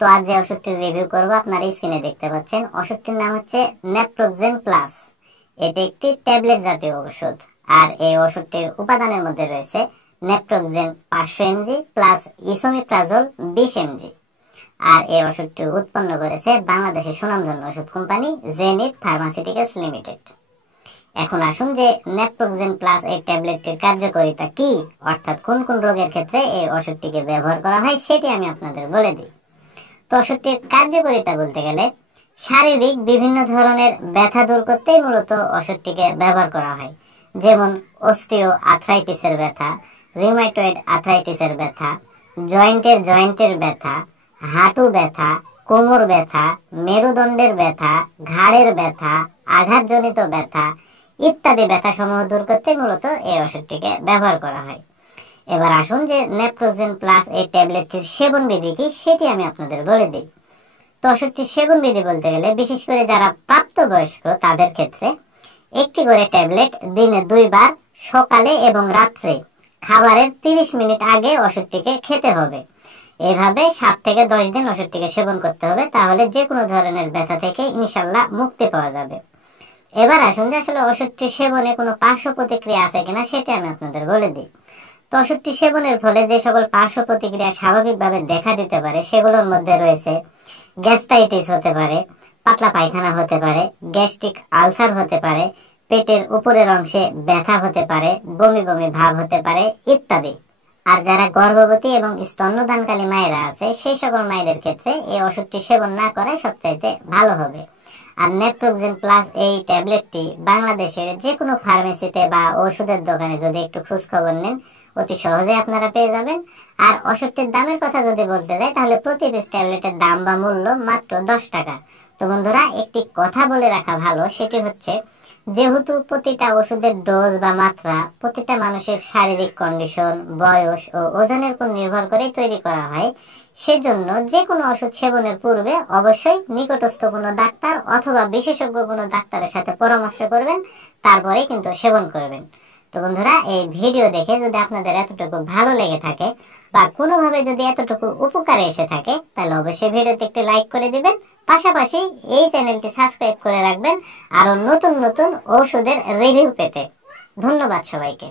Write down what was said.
তো আজ যে ওষুধটির রিভিউ করব আপনারা স্ক্রিনে দেখতে পাচ্ছেন। ওষুধটির নাম হচ্ছে নেপ্রোক্সেন প্লাস। এটি একটি ট্যাবলেট জাতীয় ওষুধ। আর এই ওষুধটির উপাদানের মধ্যে রয়েছে নেপ্রোক্সেন 500 mg প্লাস ইসোমিপ্রাজোল 20 mg। আর এই ওষুধটি উৎপন্ন করেছে বাংলাদেশের সুনামধন্য ওষুধ কোম্পানি জেনিথ ফার্মাসিউটিক্যালস লিমিটেড। এখন আসুন যে নেপ্রোক্সেন প্লাস এই ট্যাবলেটটির কার্যকারিতা কি, অর্থাৎ কোন কোন রোগের ক্ষেত্রে এই ওষুধটিকে ব্যবহার করা হয় সেটি আমি আপনাদের বলে দিই। তো ওষুধটির কার্যকারিতা বলতে গেলে শারীরিক বিভিন্ন ধরনের ব্যথা দূর করতেই মূলত ওষুধটিকে ব্যবহার করা হয়। যেমন অস্টিও আর্থ্রাইটিসের ব্যথা, রিউমাটয়েড আর্থ্রাইটিসের ব্যথা, জয়েন্টের ব্যথা, হাঁটু ব্যথা, কোমর ব্যথা, মেরুদণ্ডের ব্যথা, ঘাড়ের ব্যথা, আঘাতজনিত ব্যথা ইত্যাদি ব্যথা সমূহ দূর করতে মূলত এই ওষুধটিকে ব্যবহার করা হয়। এবার আসুন যে নেপ্রোক্সেন প্লাস এই ট্যাবলেটটির সেবন বিধি কি সেটি আমি আপনাদের বলে দিই। তো ওষুধটির সেবন বিধি বলতে গেলে বিশেষ করে যারা প্রাপ্তবয়স্ক তাদের ক্ষেত্রে একটি করে ট্যাবলেট দিনে 2 বার সকালে এবং রাত্রে খাবারের 30 মিনিট আগে ওষুধটিকে খেতে হবে। এভাবে 7 থেকে 10 দিন ওষুধটিকে সেবন করতে হবে, তাহলে যে কোনো ধরনের ব্যথা থেকে ইনশাআল্লাহ মুক্তি পাওয়া যাবে। এবার আসুন যে আসলে ওষুধটি সেবনে কোনো পার্শ্ব প্রতিক্রিয়া আছে কিনা সেটা আমি আপনাদের বলে দিই। তো ওষুধটি সেবনের ফলে যে সকল পার্শ্ব প্রতিক্রিয়া স্বাভাবিকভাবে দেখা দিতে পারে সেগুলোর মধ্যে রয়েছে গ্যাস্ট্রাইটিস হতে পারে, পাতলা পায়খানা হতে পারে, গ্যাস্ট্রিক আলসার হতে পারে, পেটের উপরের অংশে ব্যথা হতে পারে, বমি বমি ভাব হতে পারে ইত্যাদি। আর যারা গর্ভবতী এবং স্তন্যদানকারী মায়েরা আছে সেই সকল মায়েদের ক্ষেত্রে এই ওষুধটি সেবন না করাই সবচাইতে ভালো হবে। আর নেপ্রোক্সেন প্লাস এই ট্যাবলেটটি বাংলাদেশের যে কোনো ফার্মেসিতে বা ওষুধের দোকানে যদি একটু খোঁজ খবর নেন অতি সহজে আপনারা পেয়ে যাবেন। আর ওষুধটির দামের কথা যদি বলতে যাই তাহলে প্রতি পিস ট্যাবলেটের দাম বা মূল্য মাত্র 10 টাকা। তো বন্ধুরা একটি কথা বলে রাখা ভালো, সেটি হচ্ছে যেহেতু প্রতিটা ওষুধের ডোজ বা মাত্রা প্রতিটা মানুষের শারীরিক কন্ডিশন, বয়স ও ওজনের উপর নির্ভর করে তৈরি করা হয়, সেজন্য যে কোনো ওষুধ সেবনের পূর্বে অবশ্যই নিকটস্থ কোনো ডাক্তার অথবা বিশেষজ্ঞ কোনো ডাক্তারের সাথে পরামর্শ করবেন, তারপরেই কিন্তু সেবন করবেন। তো বন্ধুরা এই ভিডিও দেখে যদি আপনাদের এতটুকু ভালো লেগে থাকে বা কোনোভাবে যদি এতটুকু উপকারে এসে থাকে তাহলে অবশ্যই ভিডিওতে একটি লাইক করে দিবেন, পাশাপাশি এই চ্যানেলটি সাবস্ক্রাইব করে রাখবেন আরো নতুন নতুন ঔষধের রিভিউ পেতে। ধন্যবাদ সবাইকে।